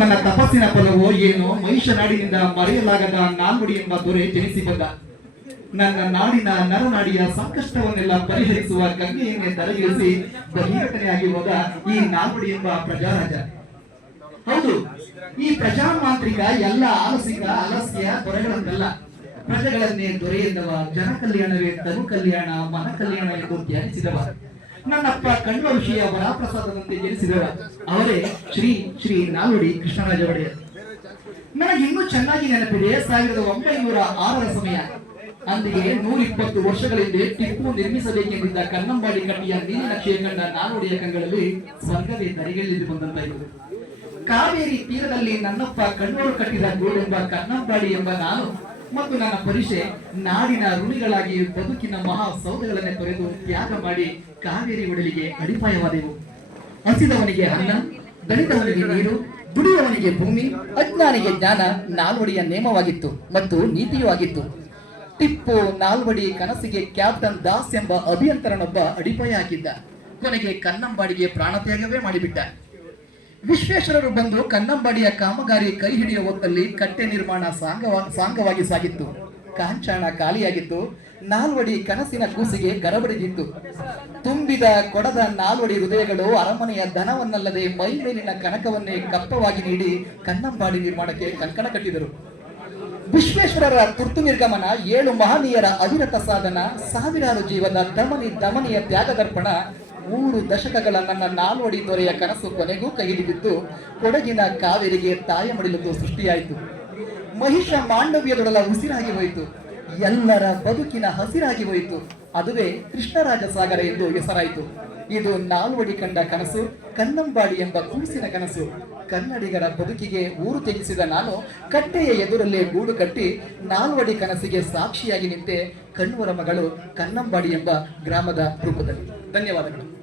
ನನ್ನ ತಪಸ್ಸಿನ ಫಲವೋ ಏನೋ ಮಹಿಷ ನಾಡಿನಿಂದ ಮರೆಯಲಾಗದ ನಾಲ್ವಡಿ ಎಂಬ ದೊರೆ ಜನಿಸಿ ಬಂದ. ನನ್ನ ನಾಡಿನ ನರನಾಡಿಯ ಸಂಕಷ್ಟವನ್ನೆಲ್ಲ ಪರಿಹರಿಸುವ ಗಂಗೆಯನ್ನೇ ತಲೆಗಿಳಿಸಿ ಬಹಿರಟನೆಯಾಗಿ ಹೋದ ಈ ನಾಲ್ವಡಿ ಎಂಬ ಪ್ರಜಾರಾಜ. ಹೌದು, ಈ ಪ್ರಜಾಮಾಂತ್ರಿಕ ಎಲ್ಲ ಆಲಸಿಕ ಅಲಸ್ಯ ದೊರೆಗಳಂತಲ್ಲ. ಪ್ರಜೆಗಳನ್ನೇ ದೊರೆಯದವ ಜನ ಕಲ್ಯಾಣವೇ ತನು ಕಲ್ಯಾಣ ಮನ ಕಲ್ಯಾಣ ಎಂದು ಧ್ಯಾನಿಸಿದವ. ನನ್ನಪ್ಪ ಕಣ್ವ ಋಷಿಯ ವರಪ್ರಸಾದದಂತೆ ಜನಿಸಿದರ ಅವರೇ ಶ್ರೀ ಶ್ರೀ ನಾಲ್ವಡಿ ಕೃಷ್ಣರಾಜ ಒಡೆಯರ್. ನನಗೆ ಇನ್ನೂ ಚೆನ್ನಾಗಿ ನೆನಪಿದೆ ಸಾವಿರದ ಒಂಬೈನೂರ ಆರರ ಸಮಯ. ಅಂದಿಗೆ ನೂರ ಇಪ್ಪತ್ತು ವರ್ಷಗಳ ಹಿಂದೆ ಟಿಪ್ಪು ನಿರ್ಮಿಸಬೇಕೆಂದಿದ್ದ ಕನ್ನಂಬಾಡಿ ಕಟ್ಟಿಯ ನೀರಿನ ಕಂಡ ನಾಲ್ವಡಿಯ ಕಂಗಳಲ್ಲಿ ಸ್ವರ್ಗವೇ ತರಿಗೆಳೆದು ಬಂದಂತಾಯಿತು. ಕಾವೇರಿ ತೀರದಲ್ಲಿ ನನ್ನಪ್ಪ ಕಣ್ಣೂರು ಕಟ್ಟಿದ ಗೋಡೆಂಬ ಕನ್ನಂಬಾಡಿ ಎಂಬ ನಾನು ಮತ್ತು ನನ್ನ ಪರಿಷೆ ನಾಡಿನ ಋಣಿಗಳಾಗಿ ಬದುಕಿನ ಮಹಾ ಸೌಧಗಳನ್ನೇ ತೊರೆದು ತ್ಯಾಗ ಮಾಡಿ ಕಾವೇರಿ ಒಡಲಿಗೆ ಅಡಿಪಾಯವಾದೆವು. ಹಸಿದವನಿಗೆ ಅನ್ನ, ದಲಿತವನಿಗೆ ನೀರು, ದುಡಿಯುವವನಿಗೆ ಭೂಮಿ, ಅಜ್ಞಾನಿಗೆ ಜ್ಞಾನ ನಾಲ್ವಡಿಯ ನೇಮವಾಗಿತ್ತು ಮತ್ತು ನೀತಿಯೂ ಆಗಿತ್ತು. ಟಿಪ್ಪು ನಾಲ್ವಡಿ ಕನಸಿಗೆ ಕ್ಯಾಪ್ಟನ್ ದಾಸ್ ಎಂಬ ಅಭಿಯಂತರನೊಬ್ಬ ಅಡಿಪಾಯ ಹಾಕಿದ್ದ ಕೊನೆಗೆ ಕನ್ನಂಬಾಡಿಗೆ ಪ್ರಾಣತ್ಯಾಗವೇ ಮಾಡಿಬಿಟ್ಟ. ವಿಶ್ವೇಶ್ವರರು ಬಂದು ಕನ್ನಂಬಾಡಿಯ ಕಾಮಗಾರಿ ಕೈ ಹಿಡಿಯುವ ಹೊತ್ತಲ್ಲಿ ಕಟ್ಟೆ ನಿರ್ಮಾಣ ಸಾಂಗವ, ಸಾಂಗವಾಗಿ ಸಾಗಿತ್ತು. ಕಾಂಚಾಣ ಖಾಲಿಯಾಗಿತ್ತು. ನಾಲ್ವಡಿ ಕನಸಿನ ಕೂಸಿಗೆ ಗರಬಡಿದಿತ್ತು. ತುಂಬಿದ ಕೊಡದ ನಾಲ್ವಡಿ ಹೃದಯಗಳು ಅರಮನೆಯ ಧನವನ್ನಲ್ಲದೆ ಮೈ ಮೇಲಿನ ಕನಕವನ್ನೇ ಕಪ್ಪವಾಗಿ ನೀಡಿ ಕನ್ನಂಬಾಡಿ ನಿರ್ಮಾಣಕ್ಕೆ ಕಂಕಣ ಕಟ್ಟಿದರು. ವಿಶ್ವೇಶ್ವರರ ತುರ್ತು ನಿರ್ಗಮನ, ಏಳು ಮಹನೀಯರ ಅವಿರತ ಸಾಧನ, ಸಾವಿರಾರು ಜೀವದ ದಮನಿ ದಮನಿಯ ತ್ಯಾಗದರ್ಪಣ ಮೂರು ದಶಕಗಳ ನನ್ನ ನಾಲ್ವಡಿ ದೊರೆಯ ಕನಸು ಕೊನೆಗೂ ಕೈಹಿಡಿದಿತ್ತು ಕೊಡಗಿನ ಕಾವೇರಿಗೆ ತಾಯ ಮಡಿಲದ್ದು ಸೃಷ್ಟಿಯಾಯಿತು. ಮಹಿಷ ಮಾಂಡವ್ಯದೊಡಲ ಉಸಿರಾಗಿ ಹೋಯಿತು. ಎಲ್ಲರ ಬದುಕಿನ ಹಸಿರಾಗಿ ಹೋಯಿತು. ಅದುವೇ ಕೃಷ್ಣರಾಜ ಸಾಗರ ಎಂದು ಹೆಸರಾಯಿತು. ಇದು ನಾಲ್ವಡಿ ಕಂಡ ಕನಸು, ಕನ್ನಂಬಾಡಿ ಎಂಬ ಕೂಸಿನ ಕನಸು. ಕನ್ನಡಿಗರ ಬದುಕಿಗೆ ಊರು ತ್ಯಜಿಸಿದ ನಾನು, ಕಟ್ಟೆಯ ಎದುರಲ್ಲೇ ಗೂಡು ಕಟ್ಟಿ ನಾಲ್ವಡಿ ಕನಸಿಗೆ ಸಾಕ್ಷಿಯಾಗಿ ನಿಂತೆ ಕಣ್ಣುವರ ಮಗಳು ಕನ್ನಂಬಾಡಿ ಎಂಬ ಗ್ರಾಮದ ರೂಪದಲ್ಲಿ. ಧನ್ಯವಾದಗಳು.